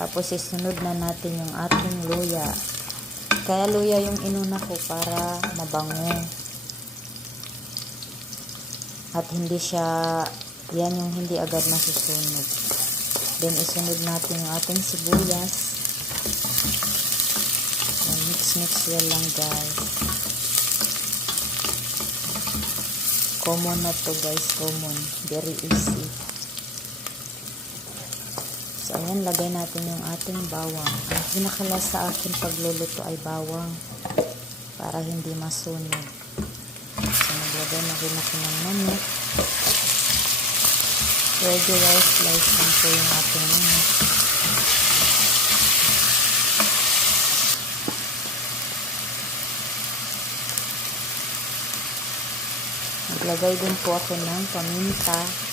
Tapos isunod na natin yung ating luya. Kaya luya yung inuna ko para mabango. At hindi siya, yan yung hindi agad masusunog. Then isunod natin yung ating sibuyas. And mix yan lang guys. Common na to guys, common. Very easy. So, ayan, lagay natin yung ating bawang. Ang pinakalas sa akin pagluluto ay bawang para hindi masunog. So, naglagay na rin ako ng manok. Regular slice lang po yung ating manok. Naglagay din po ako ng paminta.